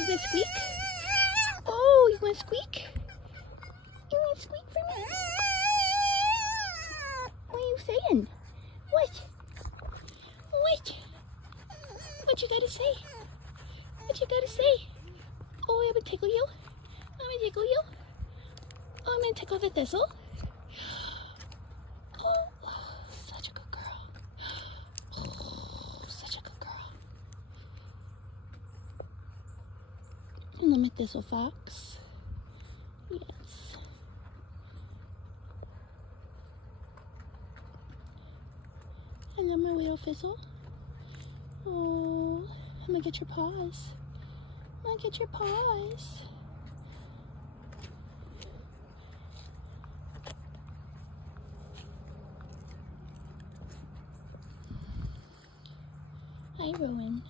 you gonna squeak? Oh, you wanna squeak? You wanna squeak for me? What are you saying? What? What? What you gotta say? What you gotta say? Oh, I'm gonna tickle you. I'm gonna tickle you. Oh, I'm gonna tickle the thistle. Oh, such a good girl. Oh, such a good girl. And I'm a thistle fox. Yes. I love my little fizzle. Oh, I'm gonna get your paws. I'm gonna get your paws. Hi, Rowan.